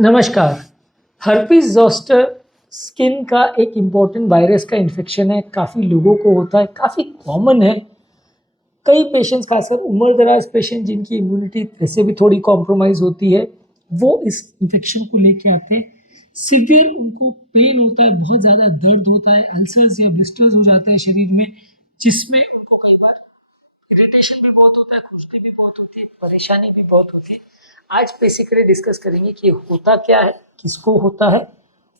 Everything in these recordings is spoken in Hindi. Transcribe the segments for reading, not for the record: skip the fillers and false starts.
नमस्कार। हर्पीस ज़ोस्टर स्किन का एक इम्पॉर्टेंट वायरस का इन्फेक्शन है। काफ़ी लोगों को होता है, काफ़ी कॉमन है। कई पेशेंट्स, खासकर उम्र-दराज़ पेशेंट जिनकी इम्यूनिटी वैसे भी थोड़ी कॉम्प्रोमाइज़ होती है, वो इस इन्फेक्शन को लेके आते हैं। सीवियर उनको पेन होता है, बहुत ज़्यादा दर्द होता है, अल्सर्स या ब्लिस्टर्स हो जाते हैं शरीर में, जिसमें उनको कई बार इरिटेशन भी बहुत होता है, खुजली भी बहुत होती है, परेशानी भी बहुत होती है। आज बेसिकली डिस्कस करेंगे कि ये होता क्या है, किसको होता है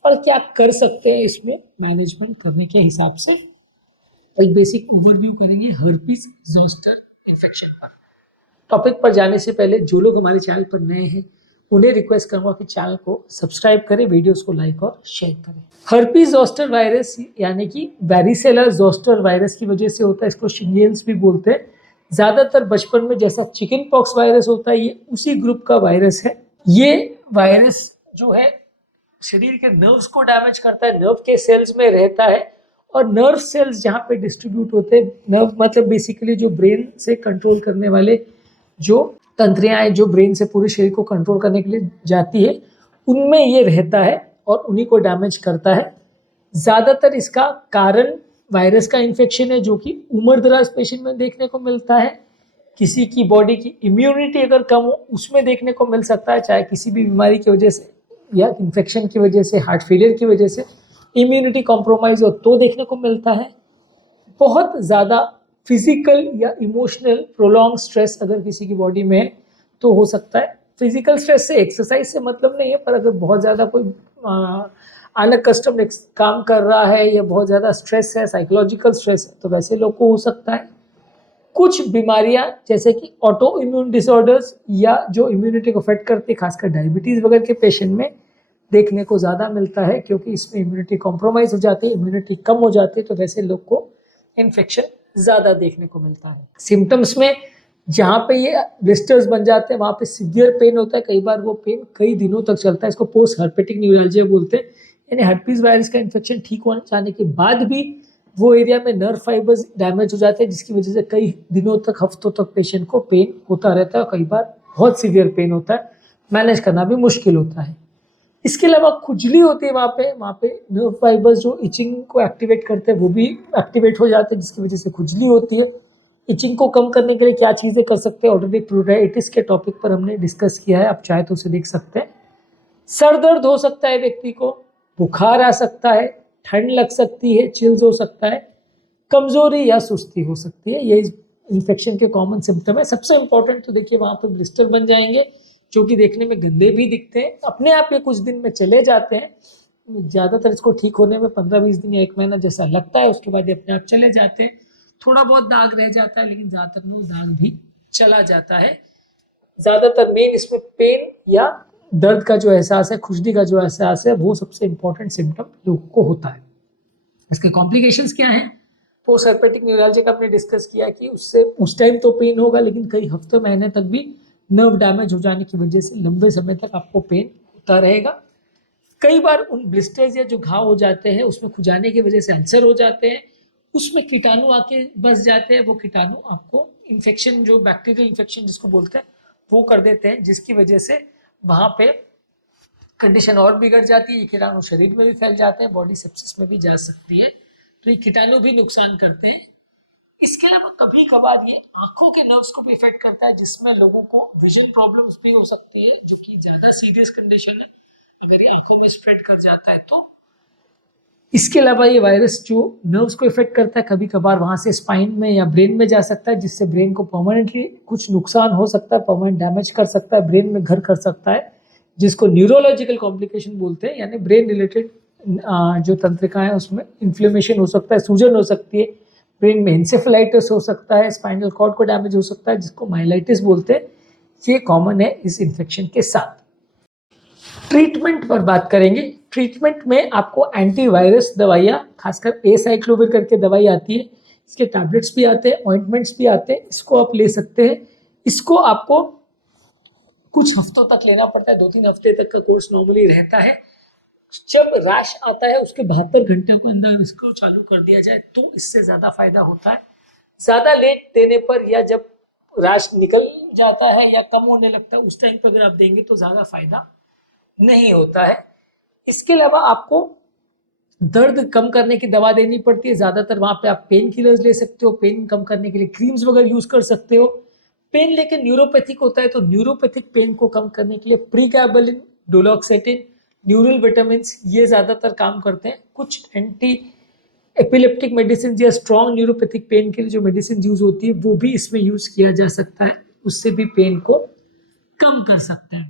और क्या कर सकते हैं इसमें मैनेजमेंट करने के हिसाब से। एक बेसिक ओवरव्यू करेंगे हर्पीस ज़ोस्टर इन्फेक्शन पर। टॉपिक पर जाने से पहले जो लोग हमारे चैनल पर नए हैं उन्हें रिक्वेस्ट करूंगा कि चैनल को सब्सक्राइब करें, वीडियोस को लाइक और शेयर करें। हर्पीस ज़ोस्टर वायरस यानी कि वैरिसेला ज़ोस्टर वायरस की वजह से होता है। इसको शिंगेल्स भी बोलते हैं। ज़्यादातर बचपन में जैसा चिकन पॉक्स वायरस होता है, ये उसी ग्रुप का वायरस है। ये वायरस जो है शरीर के नर्व्स को डैमेज करता है, नर्व के सेल्स में रहता है और नर्व सेल्स जहाँ पे डिस्ट्रीब्यूट होते हैं, नर्व मतलब बेसिकली जो ब्रेन से कंट्रोल करने वाले जो तंत्रियाँ हैं, जो ब्रेन से पूरे शरीर को कंट्रोल करने के लिए जाती है, उनमें ये रहता है और उन्हीं को डैमेज करता है। ज़्यादातर इसका कारण वायरस का इन्फेक्शन है, जो कि उम्र-दराज पेशेंट में देखने को मिलता है। किसी की बॉडी की इम्यूनिटी अगर कम हो उसमें देखने को मिल सकता है, चाहे किसी भी बीमारी की वजह से या इन्फेक्शन की वजह से, हार्ट फेलियर की वजह से इम्यूनिटी कॉम्प्रोमाइज़ हो तो देखने को मिलता है। बहुत ज़्यादा फिजिकल या इमोशनल प्रोलॉन्ग स्ट्रेस अगर किसी की बॉडी में है तो हो सकता है। फिजिकल स्ट्रेस से एक्सरसाइज से मतलब नहीं है, पर अगर बहुत ज़्यादा कोई अलग कस्टम काम कर रहा है या बहुत ज़्यादा स्ट्रेस है, साइकोलॉजिकल स्ट्रेस है, तो वैसे लोग को हो सकता है। कुछ बीमारियां जैसे कि ऑटो इम्यून डिसऑर्डर्स या जो इम्यूनिटी को अफेक्ट करती है, खासकर डायबिटीज़ वगैरह के पेशेंट में देखने को ज़्यादा मिलता है, क्योंकि इसमें इम्यूनिटी कॉम्प्रोमाइज़ हो जाती है, इम्यूनिटी कम हो जाती है, तो वैसे लोग को इन्फेक्शन ज़्यादा देखने को मिलता है। सिम्टम्स में जहाँ पे ये ब्लिस्टर्स बन जाते हैं वहाँ पे सीवियर पेन होता है। कई बार वो पेन कई दिनों तक चलता है। इसको पोस्ट हर्पेटिक न्यूरल्जिया बोलते हैं। यानी हर्पीस वायरस का इन्फेक्शन ठीक हो जाने के बाद भी वो एरिया में नर्व फाइबर्स डैमेज हो जाते हैं, जिसकी वजह से कई दिनों तक, हफ्तों तक पेशेंट को पेन होता रहता है। कई बार बहुत सीवियर पेन होता है, मैनेज करना भी मुश्किल होता है। इसके अलावा खुजली होती है, वहाँ पे नर्व फाइबर्स जो इचिंग को एक्टिवेट करते हैं वो भी एक्टिवेट हो जाते हैं, जिसकी वजह से खुजली होती है। इचिंग को कम करने के लिए क्या चीज़ें कर सकते हैं, ऑलरेडी प्लूराइटिस के टॉपिक पर हमने डिस्कस किया है, आप चाहे तो उसे देख सकते हैं। सर दर्द हो सकता है व्यक्ति को, बुखार आ सकता है, ठंड लग सकती है, चिल्स हो सकता है, कमजोरी या सुस्ती हो सकती है। ये इन्फेक्शन के कॉमन सिम्टम है। सबसे इंपॉर्टेंट तो देखिए वहाँ पर ब्लिस्टर बन जाएंगे, जो कि देखने में गंदे भी दिखते हैं। अपने आप ये कुछ दिन में चले जाते हैं। ज़्यादातर इसको ठीक होने में 15-20 दिन या 1 महीना जैसा लगता है, उसके बाद ये अपने आप चले जाते हैं। थोड़ा बहुत दाग रह जाता है, लेकिन ज़्यादातर में वो दाग भी चला जाता है। ज़्यादातर मेन इसमें पेन या दर्द का जो एहसास है, खुजली का जो एहसास है, वो सबसे इंपॉर्टेंट सिम्टम लोगों को होता है। इसके कॉम्प्लिकेशंस क्या हैं? पोस्ट हर्पेटिक न्यूरल्जिया का हमने डिस्कस किया कि उससे उस टाइम तो पेन होगा, लेकिन कई हफ्तों महीने तक भी नर्व डैमेज हो जाने की वजह से लंबे समय तक आपको पेन होता रहेगा। कई बार उन ब्लिस्टर्स या जो घाव हो जाते हैं उसमें खुजाने की वजह से अल्सर हो जाते हैं, उसमें कीटाणु आके बस जाते हैं। वो कीटाणु आपको इन्फेक्शन, जो बैक्टीरियल इन्फेक्शन जिसको बोलते हैं, वो कर देते हैं, जिसकी वजह से वहाँ पे कंडीशन और बिगड़ जाती है। ये कीटाणु शरीर में भी फैल जाते हैं, बॉडी सेप्सिस में भी जा सकती है, तो ये कीटाणु भी नुकसान करते हैं। इसके अलावा कभी कभार ये आंखों के नर्व्स को भी इफेक्ट करता है, जिसमें लोगों को विजन प्रॉब्लम्स भी हो सकती है, जो कि ज़्यादा सीरियस कंडीशन है अगर ये आंखों में स्प्रेड कर जाता है तो। इसके अलावा ये वायरस जो नर्व्स को इफेक्ट करता है, कभी कभार वहाँ से स्पाइन में या ब्रेन में जा सकता है, जिससे ब्रेन को परमानेंटली कुछ नुकसान हो सकता है, परमानेंट डैमेज कर सकता है, ब्रेन में घर कर सकता है, जिसको न्यूरोलॉजिकल कॉम्प्लिकेशन बोलते हैं। यानी ब्रेन रिलेटेड जो तंत्रिका है उसमें इन्फ्लेमेशन हो सकता है, सूजन हो सकती है, ब्रेन में इंसेफेलाइटिस हो सकता है, स्पाइनल कॉर्ड को डैमेज हो सकता है, जिसको माइलाइटिस बोलते हैं। ये कॉमन है इस इन्फेक्शन के साथ। ट्रीटमेंट पर बात करेंगे। ट्रीटमेंट में आपको एंटीवायरस दवाइयाँ, खासकर एसाइक्लोविर करके दवाई आती है, इसके टैबलेट्स भी आते हैं, ऑइंटमेंट्स भी आते हैं, इसको आप ले सकते हैं। इसको आपको कुछ हफ्तों तक लेना पड़ता है, 2-3 हफ्ते तक का कोर्स नॉर्मली रहता है। जब रैश आता है उसके 72 घंटे के अंदर इसको चालू कर दिया जाए तो इससे ज़्यादा फायदा होता है। ज़्यादा लेट देने पर या जब रैश निकल जाता है या कम होने लगता है, उस टाइम पर अगर आप देंगे तो ज़्यादा फायदा नहीं होता है। इसके अलावा आपको दर्द कम करने की दवा देनी पड़ती है, ज़्यादातर वहाँ पे आप पेन किलर्स ले सकते हो, पेन कम करने के लिए क्रीम्स वगैरह यूज़ कर सकते हो। पेन लेकिन न्यूरोपैथिक होता है, तो न्यूरोपैथिक पेन को कम करने के लिए प्रीगैबलिन, डोलॉक्सेटिन, न्यूरल विटामिन ये ज़्यादातर काम करते हैं। कुछ एंटी एपिलेप्टिक मेडिसिन या स्ट्रॉन्ग न्यूरोपैथिक पेन के लिए जो मेडिसिन यूज़ होती है वो भी इसमें यूज़ किया जा सकता है, उससे भी पेन को कम कर सकते हैं।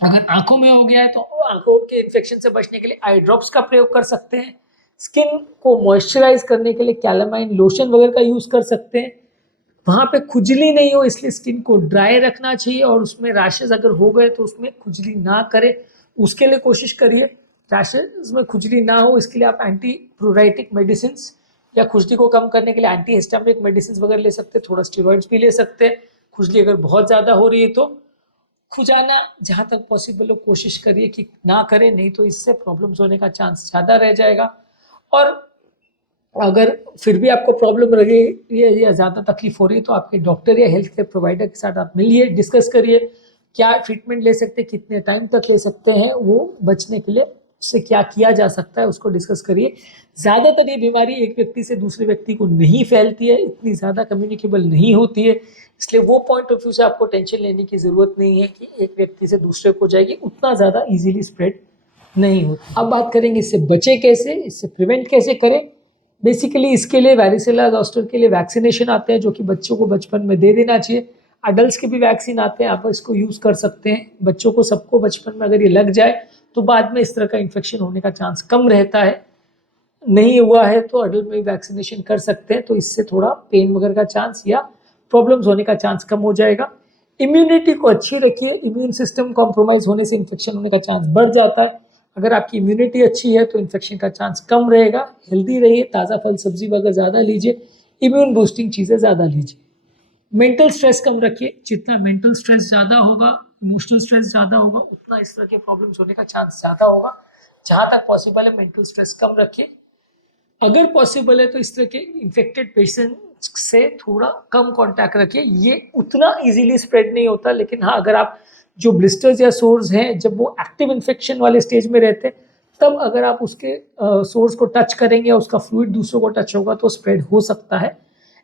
अगर आंखों में हो गया है तो आंखों के इन्फेक्शन से बचने के लिए आई ड्रॉप्स का प्रयोग कर सकते हैं। स्किन को मॉइस्चराइज करने के लिए कैलामाइन लोशन वगैरह का यूज कर सकते हैं। वहां पे खुजली नहीं हो इसलिए स्किन को ड्राई रखना चाहिए, और उसमें रैशेज अगर हो गए तो उसमें खुजली ना करे, उसके लिए कोशिश करिए। रैशेज में खुजली ना हो इसके लिए आप एंटी प्रोराइटिक मेडिसिन या खुजली को कम करने के लिए एंटी हिस्टामिक मेडिसिन वगैरह ले सकते हैं, थोड़ा स्टेरॉइड्स भी ले सकते हैं। खुजली अगर बहुत ज़्यादा हो रही है तो खुजाना जहाँ तक पॉसिबल हो कोशिश करिए कि ना करें, नहीं तो इससे प्रॉब्लम्स होने का चांस ज़्यादा रह जाएगा। और अगर फिर भी आपको प्रॉब्लम लगे या ज़्यादा तकलीफ हो रही है तो आपके डॉक्टर या हेल्थ केयर प्रोवाइडर के साथ आप मिलिए, डिस्कस करिए क्या ट्रीटमेंट ले सकते हैं, कितने टाइम तक ले सकते हैं, वो बचने के लिए उससे क्या किया जा सकता है उसको डिस्कस करिए। ज़्यादातर ये बीमारी एक व्यक्ति से दूसरे व्यक्ति को नहीं फैलती है, इतनी ज़्यादा कम्युनिकेबल नहीं होती है, इसलिए वो पॉइंट ऑफ व्यू से आपको टेंशन लेने की ज़रूरत नहीं है कि एक व्यक्ति से दूसरे को जाएगी, उतना ज़्यादा इजीली स्प्रेड नहीं होता। अब बात करेंगे इससे बचे कैसे, इससे प्रिवेंट कैसे करें। बेसिकली इसके लिए वैरिसेला जोस्टर के लिए वैक्सीनेशन आते हैं जो कि बच्चों को बचपन में दे देना चाहिए। अडल्ट के भी वैक्सीन आते हैं, आप इसको यूज़ कर सकते हैं। बच्चों को सबको बचपन में अगर ये लग जाए तो बाद में इस तरह का इन्फेक्शन होने का चांस कम रहता है। नहीं हुआ है तो अडल्ट में वैक्सीनेशन कर सकते हैं, तो इससे थोड़ा पेन वगैरह का चांस या प्रॉब्लम्स होने का चांस कम हो जाएगा। इम्यूनिटी को अच्छी रखिए, इम्यून सिस्टम कॉम्प्रोमाइज होने से इन्फेक्शन होने का चांस बढ़ जाता है। अगर आपकी इम्यूनिटी अच्छी है तो इन्फेक्शन का चांस कम रहेगा। हेल्दी रहिए, ताज़ा फल सब्जी वगैरह ज़्यादा लीजिए, इम्यून बूस्टिंग चीज़ें ज़्यादा लीजिए। मेंटल स्ट्रेस कम रखिए, जितना मेंटल स्ट्रेस ज़्यादा होगा, इमोशनल स्ट्रेस ज़्यादा होगा, उतना इस तरह के प्रॉब्लम्स होने का चांस ज़्यादा होगा। जहाँ तक पॉसिबल है मेंटल स्ट्रेस कम रखिए। अगर पॉसिबल है तो इस तरह के इन्फेक्टेड पेशेंट से थोड़ा कम कांटेक्ट रखिए। ये उतना इजीली स्प्रेड नहीं होता, लेकिन हाँ अगर आप जो ब्लिस्टर्स या सोर्स हैं जब वो एक्टिव इन्फेक्शन वाले स्टेज में रहते हैं तब अगर आप उसके सोर्स को टच करेंगे या उसका फ्लूइड दूसरों को टच होगा तो स्प्रेड हो सकता है।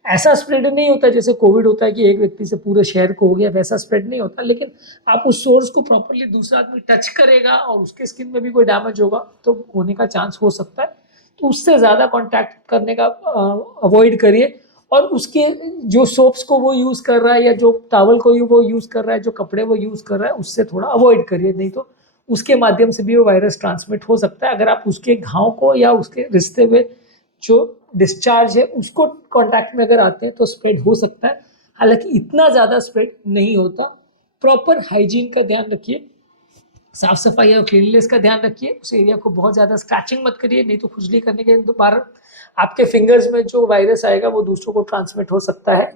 ऐसा स्प्रेड नहीं होता जैसे कोविड होता है कि एक व्यक्ति से पूरे शहर को हो गया, वैसा स्प्रेड नहीं होता, लेकिन आप उस सोर्स को प्रॉपरली दूसरा आदमी टच करेगा और उसके स्किन में भी कोई डैमेज होगा तो होने का चांस हो सकता है। तो उससे ज़्यादा कांटेक्ट करने का अवॉइड करिए। और उसके जो सोप्स को वो यूज़ कर रहा है या जो टावल को वो यूज़ कर रहा है, जो कपड़े वो यूज़ कर रहा है, उससे थोड़ा अवॉइड करिए, नहीं तो उसके माध्यम से भी वो वायरस ट्रांसमिट हो सकता है। अगर आप उसके घाव को या उसके रिश्ते में जो डिस्चार्ज है उसको कांटेक्ट में अगर आते हैं तो स्प्रेड हो सकता है, हालांकि इतना ज़्यादा स्प्रेड नहीं होता। प्रॉपर हाइजीन का ध्यान रखिए, साफ सफाई और क्लीननेस का ध्यान रखिए। उस एरिया को बहुत ज़्यादा स्क्रैचिंग मत करिए, नहीं तो खुजली करने के दोबारा आपके फिंगर्स में जो वायरस आएगा वो दूसरों को ट्रांसमिट हो सकता है।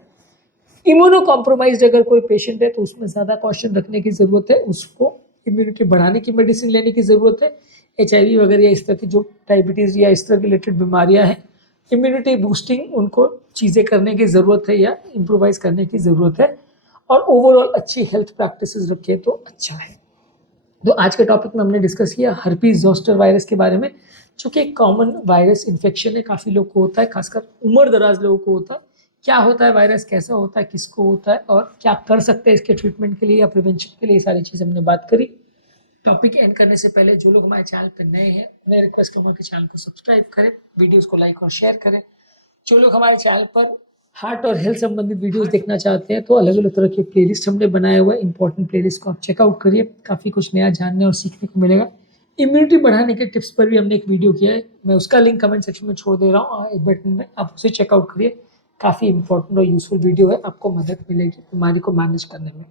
इम्यूनो कॉम्प्रोमाइज अगर कोई पेशेंट है तो उसमें ज़्यादा कॉशन रखने की ज़रूरत है, उसको इम्यूनिटी बढ़ाने की मेडिसिन लेने की ज़रूरत है। HIV वगैरह या इस तरह की जो डायबिटीज़ या इस तरह की रिलेटेड बीमारियाँ हैं, इम्यूनिटी बूस्टिंग उनको चीज़ें करने की ज़रूरत है या इम्प्रोवाइज करने की ज़रूरत है। और ओवरऑल अच्छी हेल्थ प्रैक्टिसेस रखें तो अच्छा है। तो आज के टॉपिक में हमने डिस्कस किया हर्पीज ज़ोस्टर वायरस के बारे में, जो कि एक कॉमन वायरस इन्फेक्शन है, काफ़ी लोग को होता है, खासकर उम्र दराज लोगों को होता है। क्या होता है वायरस, कैसा होता है, किसको होता है और क्या कर सकते हैं इसके ट्रीटमेंट के लिए या प्रिवेंशन के लिए, ये सारी चीज़ हमने बात करी। टॉपिक एंड करने से पहले जो लोग हमारे चैनल पर नए हैं उन्हें रिक्वेस्ट करूँगा कि चैनल को सब्सक्राइब करें, वीडियोज़ को लाइक और शेयर करें। जो लोग हमारे चैनल पर हार्ट और हेल्थ संबंधित वीडियोस देखना चाहते हैं तो अलग अलग तरह के प्लेलिस्ट हमने बनाए हुए हैं, इंपॉर्टेंट प्लेलिस्ट को आप चेकआउट करिए, काफ़ी कुछ नया जानने और सीखने को मिलेगा। इम्यूनिटी बढ़ाने के टिप्स पर भी हमने एक वीडियो किया है, मैं उसका लिंक कमेंट सेक्शन में छोड़ दे रहा हूँ एक बटन में, आप उसे चेकआउट करिए। काफ़ी इंपॉर्टेंट और यूजफुल वीडियो है, आपको मदद मिलेगी बीमारी को मैनेज करने में।